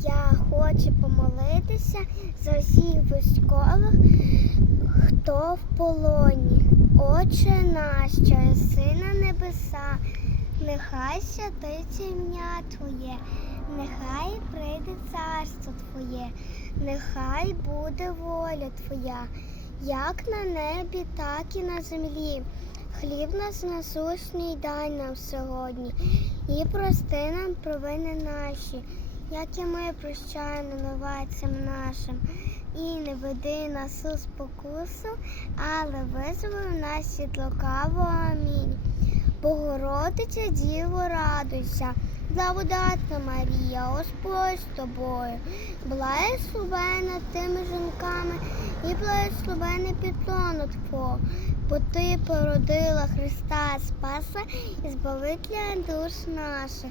Я хочу помолитися за всіх військових, хто в полоні. Отче наш, що єси на небеса, нехай святиться ім'я Твоє, нехай прийде царство Твоє, нехай буде воля Твоя, як на небі, так і на землі. Хліб нас насущний дай нам сьогодні, і прости нам провини наші, як і ми прощаємо винуватцям нашим. І не веди нас у спокусу, але визволи нас від. Амінь. Богородиця Діво, радуйся, благодатна Марія, Господь з тобою, благословена тими жінками і благословене підлону Твого, бо ти породила Христа Спаса і Збавителя душ наших.